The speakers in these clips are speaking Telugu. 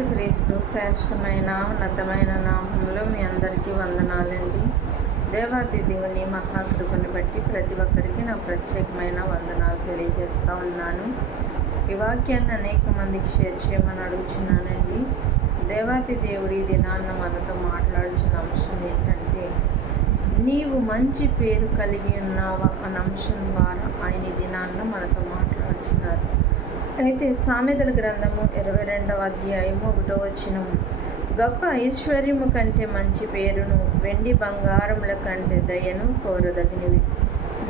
యేసుక్రీస్తు శ్రేష్టమైన ఉన్నతమైన నామంలో మీ అందరికీ వందనాలండి. దేవాతి దేవుని మహాకృపను బట్టి ప్రతి ఒక్కరికి నా ప్రత్యేకమైన వందనాలు తెలియజేస్తూ ఉన్నాను. ఈ వాక్యాన్ని అనేక మందికి షేర్ చేయమని అడుగుతున్నానండి. దేవాతి దేవుడి దినాన్న మనతో మాట్లాడుచున్న అంశం ఏంటంటే, నీవు మంచి పేరు కలిగి ఉన్నావా అన్న అంశం ద్వారా ఆయన ఈ దినాన్న మనతో మాట్లాడుతున్నారు. అయితే సామెతల గ్రంథము 22వ అధ్యాయము 1వ వచనము, గొప్ప ఐశ్వర్యము కంటే మంచి పేరును, వెండి బంగారముల కంటే దయను కోరదగినవి.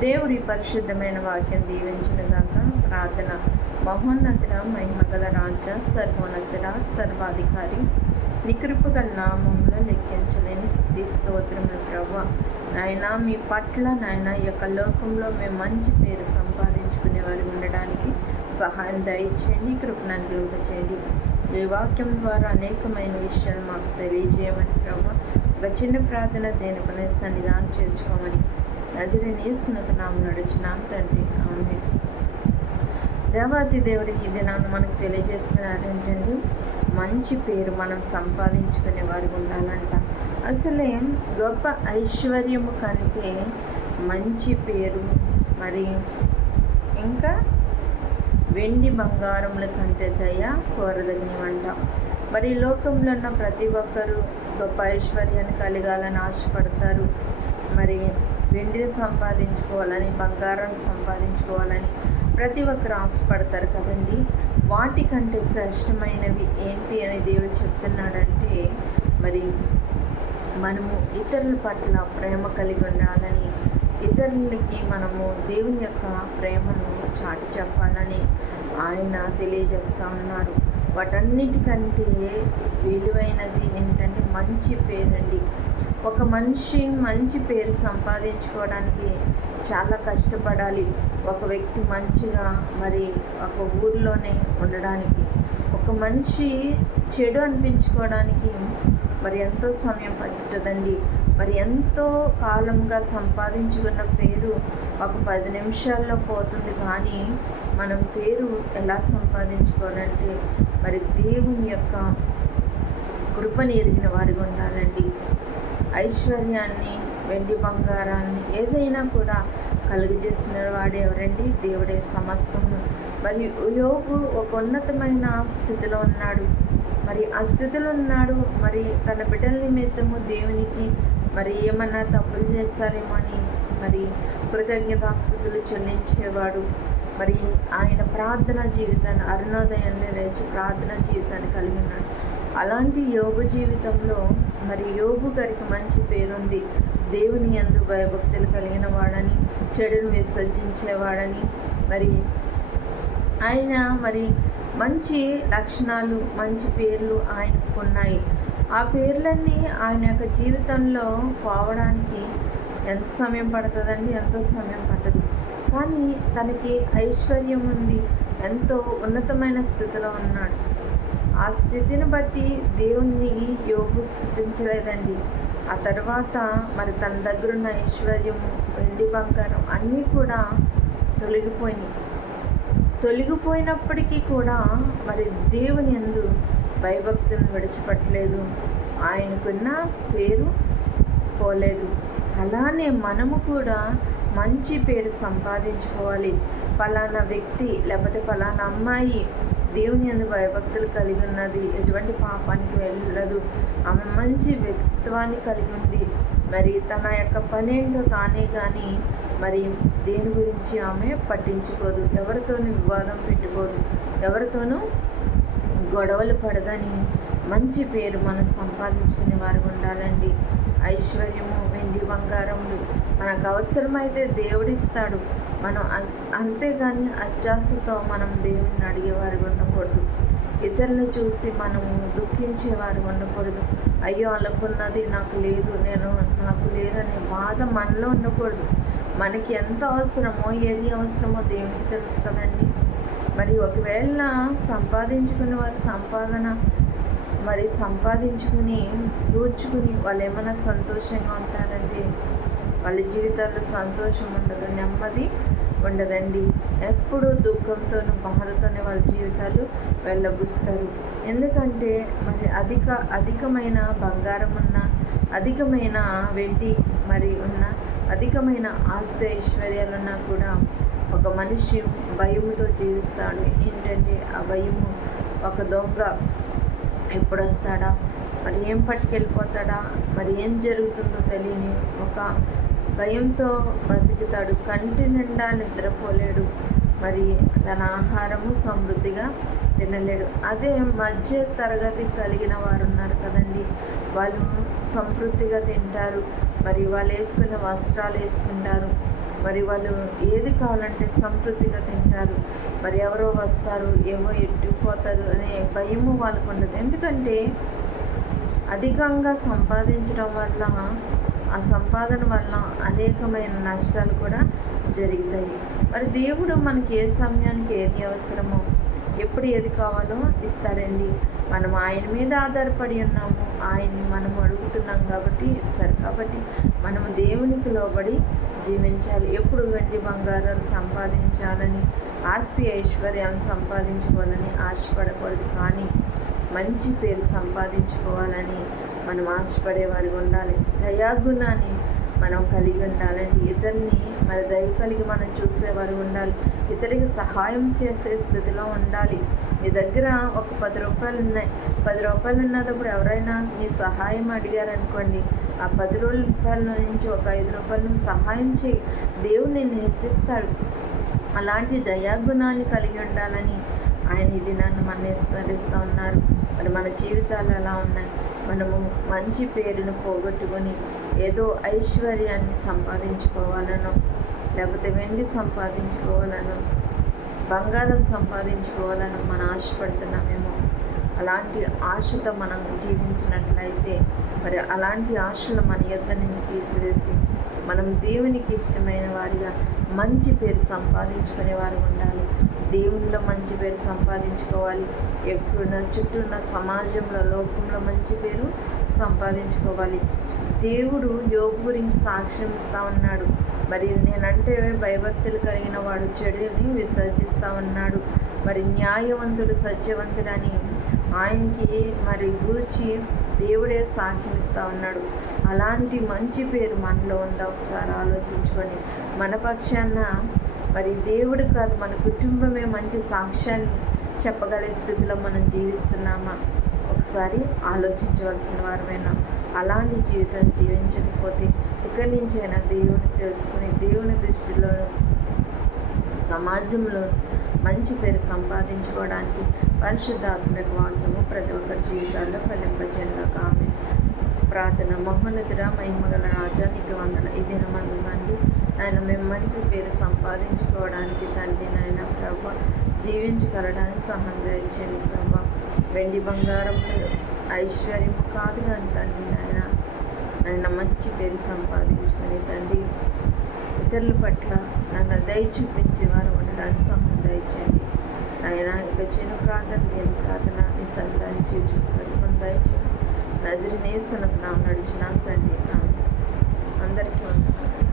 దేవుడి పరిశుద్ధమైన వాక్యం దీవించునుగాక. ప్రార్థన. మహోన్నతుడ, మహిమగల రాజా, సర్వోన్నతుడ, సర్వాధికారి, నికృపగల నామంలో లెక్కించలేని స్తుతి స్తోత్రములు ప్రభువా. నాయన మీ పట్ల నాయన ఈ యొక్క లోకంలో మేము మంచి పేరు సంపాదించుకునే వారు ఉండడానికి సహాయం దయచేయండి, కృపను అనుగ్రహింపచేయండి. ఈ వాక్యం ద్వారా అనేకమైన విషయాలు మాకు తెలియజేయమని ప్రభువా. ఒక చిన్న ప్రార్థన దేనిపైన సన్నిధానం చేర్చుకోమని నజరేయుని యేసు నామమున అడుగుచున్నాను తండ్రి, ఆమేన్. దేవాతి దేవుడు ఈ దినాన్ని మనకు తెలియజేస్తున్నారు ఏంటంటే, మంచి పేరు మనం సంపాదించుకునే వారికి ఉండాలంట. అసలే గొప్ప ఐశ్వర్యము కంటే మంచి పేరు, మరి ఇంకా వెండి బంగారముల కంటే దయ కోరదగినవంట. మరి లోకంలో ఉన్న ప్రతి ఒక్కరూ గొప్ప ఐశ్వర్యాన్ని కలిగాలని ఆశపడతారు. మరి వెండిని సంపాదించుకోవాలని, బంగారాన్ని సంపాదించుకోవాలని ప్రతి ఒక్కరు ఆశపడతారు కదండి. వాటికంటే శ్రేష్టమైనవి ఏంటి అని దేవుడు చెప్తున్నాడంటే, మరి మనము ఇతరుల పట్ల ప్రేమ కలిగి ఉండాలని, ఇతరులకి మనము దేవుని యొక్క ప్రేమను చాటి చెప్పాలని ఆయన తెలియజేస్తూ ఉన్నారు. వాటన్నిటికంటే విలువైనది ఏంటంటే మంచి పేరండి. ఒక మనిషి మంచి పేరు సంపాదించుకోవడానికి చాలా కష్టపడాలి. ఒక వ్యక్తి మంచిగా మరి ఒక ఊరిలోనే ఉండడానికి, ఒక మనిషి చెడు అనిపించుకోవడానికి మరి ఎంతో సమయం పడుతుందండి. మరి ఎంతో కాలంగా సంపాదించుకున్న పేరు ఒక 10 నిమిషాల్లో పోతుంది. కానీ మనం పేరు ఎలా సంపాదించుకోవాలంటే, మరి దేవుని యొక్క కృపను ఎరిగిన వారిగా ఉండాలండి. ఐశ్వర్యాన్ని, వెండి బంగారాన్ని ఏదైనా కూడా కలుగజేసిన వాడు ఎవరండి? దేవుడే సమస్తము. మరి యోబు ఒక ఉన్నతమైన స్థితిలో ఉన్నాడు. మరి ఆ స్థితిలో ఉన్నాడు. మరి తన బిడ్డల నిమిత్తము దేవునికి మరి ఏమన్నా తప్పులు చేస్తారేమో అని మరి కృతజ్ఞతాస్తుతులు చెల్లించేవాడు. మరి ఆయన ప్రార్థనా జీవితాన్ని, అరుణోదయాన్ని లేచి ప్రార్థనా జీవితాన్ని కలిగి ఉన్నాడు. అలాంటి యోబు జీవితంలో మరి యోబు గారికి మంచి పేరుంది. దేవుని యందు భయభక్తులు కలిగిన వాడని, చెడును విసర్జించేవాడని మరి ఆయన మరి మంచి లక్షణాలు, మంచి పేర్లు ఆయనకు ఉన్నాయి. ఆ పేర్లన్నీ ఆయన యొక్క జీవితంలో పోవడానికి ఎంత సమయం పడుతుందండి? ఎంతో సమయం పట్టదు. కానీ తనకి ఐశ్వర్యం ఉంది, ఎంతో ఉన్నతమైన స్థితిలో ఉన్నాడు. ఆ స్థితిని బట్టి దేవుణ్ణి యోబు స్తుతించలేదండి. ఆ తర్వాత మరి తన దగ్గర ఉన్న ఐశ్వర్యము, వెండి బంగారం అన్నీ కూడా తొలగిపోయినప్పటికీ కూడా మరి దేవుని యందు భయభక్తులను విడిచిపెట్టలేదు. ఆయనకున్న పేరు పోలేదు. అలానే మనము కూడా మంచి పేరు సంపాదించుకోవాలి. ఫలానా వ్యక్తి లేకపోతే ఫలానా అమ్మాయి దేవుని యందు భయభక్తులు కలిగి ఉన్నది, ఎటువంటి పాపానికి వెళ్ళదు, ఆమె మంచి వ్యక్తిత్వాన్ని కలిగి ఉంది, మరి తన యొక్క పనేంటో తానే కానీ మరి దేని గురించి ఆమె పట్టించుకోదు, ఎవరితోనూ వివాదం పెట్టుకోదు, ఎవరితోనూ గొడవలు పడదని మంచి పేరు మనం సంపాదించుకునే వారు ఉండాలండి. ఐశ్వర్యము, వెండి బంగారములు మనకు అవసరమైతే దేవుడిస్తాడు. మనం అంతేగాని అత్యాశతో మనం దేవుడిని అడిగేవారు ఉండకూడదు. ఇతరులను చూసి మనము దుఃఖించేవారు ఉండకూడదు. అయ్యో వాళ్ళకున్నది నాకు లేదు, నాకు లేదనే బాధ మనలో ఉండకూడదు. మనకి ఎంత అవసరమో, ఏది అవసరమో దేవునికి తెలుసు కదండి. మరి ఒకవేళ సంపాదించుకునే వారు సంపాదించుకుని కూర్చుకుని వాళ్ళు ఏమైనా సంతోషంగా ఉంటారండి? వాళ్ళ జీవితాల్లో సంతోషం ఉండదు, నెమ్మది ఉండదండి. ఎప్పుడూ దుఃఖంతోనూ బాధతోనే వాళ్ళ జీవితాలు వెళ్ళబుస్తారు. ఎందుకంటే మరి అధికమైన బంగారం ఉన్న, అధికమైన వెండి మరి ఉన్న, అధికమైన ఆస్తి ఐశ్వర్యాలున్నా కూడా ఒక మనిషి భయముతో జీవిస్తాడు. ఏంటంటే ఆ భయము, ఒక దొంగ ఎప్పుడు వస్తాడా, మరి ఏం పట్టుకెళ్ళిపోతాడా, మరి ఏం జరుగుతుందో తెలియని ఒక భయంతో బతుకుతాడు. కంటి నిండా నిద్రపోలేడు, మరి తన ఆహారము సమృద్ధిగా తినలేడు. అదే మధ్య తరగతి కలిగిన వారు ఉన్నారు కదండి, వాళ్ళు సమృద్ధిగా తింటారు, మరి వాళ్ళు వేసుకున్న వస్త్రాలు వేసుకుంటారు, మరి వాళ్ళు ఏది కావాలంటే సమృద్ధిగా తింటారు. మరి ఎవరో వస్తారు, ఏమో ఎట్టుకుపోతారు అనే భయము వాళ్ళకు ఉండదు. ఎందుకంటే అధికంగా సంపాదించడం వల్ల, ఆ సంపాదన వల్ల అనేకమైన నష్టాలు కూడా జరుగుతాయి. మరి దేవుడు మనకి ఏ సమయానికి ఏది అవసరమో, ఎప్పుడు ఏది కావాలో ఇస్తాడండి. మనం ఆయన మీద ఆధారపడి ఉన్నాము, ఆయన్ని మనం అడుగుతున్నాం కాబట్టి ఇస్తారు. కాబట్టి మనము దేవునికి లోబడి జీవించాలి. ఎప్పుడు వెండి బంగారాలు సంపాదించాలని, ఆస్తి ఐశ్వర్యాలను సంపాదించుకోవాలని ఆశపడకూడదు. కానీ మంచి పేరు సంపాదించుకోవాలని మనం ఆశపడేవారు ఉండాలి. దయాగుణాన్ని మనం కలిగి ఉండాలండి. ఇతరుని మరి దయ కలిగి మనం చూసేవారు ఉండాలి. ఇతరికి సహాయం చేసే స్థితిలో ఉండాలి. నీ దగ్గర ఒక 10 రూపాయలు ఉన్నాయి, 10 రూపాయలు ఉన్నప్పుడు ఎవరైనా నీ సహాయం అడిగారనుకోండి, ఆ 10 రూపాయల నుంచి ఒక 5 రూపాయలు సహాయం చేయి, దేవుడు నిన్ను హెచ్చిస్తాడు. అలాంటి దయాగుణాన్ని కలిగి ఉండాలని ఆయన ఈ దినాన్ని మన హెచ్చరిస్తూ ఉన్నారు. మరి మన జీవితాలు ఎలా ఉన్నాయి? మనము మంచి పేరును పోగొట్టుకొని ఏదో ఐశ్వర్యాన్ని సంపాదించుకోవాలనో, లేకపోతే వెండి సంపాదించుకోవాలనో, బంగారం సంపాదించుకోవాలని మనం ఆశపడుతున్నామేమో. అలాంటి ఆశతో మనం జీవించినట్లయితే మరి అలాంటి ఆశలు మన యొద్ద నుంచి తీసివేసి మనం దేవునికి ఇష్టమైన వారిగా మంచి పేరు సంపాదించుకునే వారు ఉండాలి. దేవునిలో మంచి పేరు సంపాదించుకోవాలి. ఎక్కడున్న చుట్టూ ఉన్న సమాజంలో, లోకంలో మంచి పేరు సంపాదించుకోవాలి. దేవుడు యోబు గురించి సాక్ష్యం ఇస్తూ ఉన్నాడు. మరి నేనంటే భయభక్తులు కలిగిన వాడు చెడుని విసర్జిస్తూ ఉన్నాడు. మరి న్యాయవంతుడు సత్యవంతుడని ఆయనకి మరి గూర్చి దేవుడే సాక్ష్యం ఇస్తూ ఉన్నాడు. అలాంటి మంచి పేరు మనలో ఉందా ఒకసారి ఆలోచించుకొని, మన పక్షాన మరి దేవుడు కాదు మన కుటుంబమే మంచి సాక్ష్యాన్ని చెప్పగలిగే స్థితిలో మనం జీవిస్తున్నామా ఒకసారి ఆలోచించవలసిన వారమైనా. అలాంటి జీవితం జీవించకపోతే ఇక్కడి నుంచైనా దేవుని తెలుసుకుని దేవుని దృష్టిలో సమాజంలో మంచి పేరు సంపాదించుకోవడానికి పరిశుద్ధాత్మక వాక్యము ప్రతి ఒక్కరి జీవితాల్లో ఫలింపజేయగా ఆమె ప్రార్థన. మహోన్నతుడా, మహిమగల రాజా, నీకు వందన. ఈ దినమందునండి ఆయన మేము మంచి పేరు సంపాదించుకోవడానికి తండ్రి నాయన ప్రభా జీవించగలడానికి సహాయం దయచేయండి ప్రభా. వెండి బంగారం ఐశ్వర్యం కాదు కానీ తండ్రి నాయన మంచి పేరు సంపాదించుకొని తండ్రి ఇతరుల పట్ల నన్ను దయ చూపించేవారు ఉండడానికి సహాయం దయచేయండి నాయన. ఇక చిన్న ప్రార్థన, దేని ప్రార్థన నీ సన్నిధానం చేర్చు ప్రతిపం దయచేయండి. నజరేయుని యేసు నామమున నడిచిన తండ్రి. అందరికీ వందనాలు.